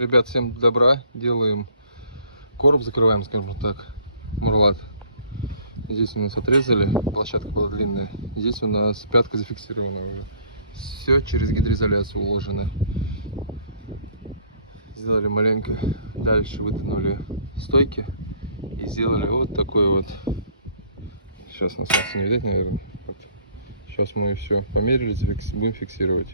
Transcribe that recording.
Ребят, всем добра. Делаем короб, закрываем, скажем так, мурлат. Здесь у нас отрезали, площадка была длинная. Здесь у нас пятка зафиксирована уже. Все через гидроизоляцию уложено. Сделали маленько. Дальше вытянули стойки и сделали вот такой вот. Сейчас на солнце не видать, наверное. Вот. Сейчас мы все померили, будем фиксировать.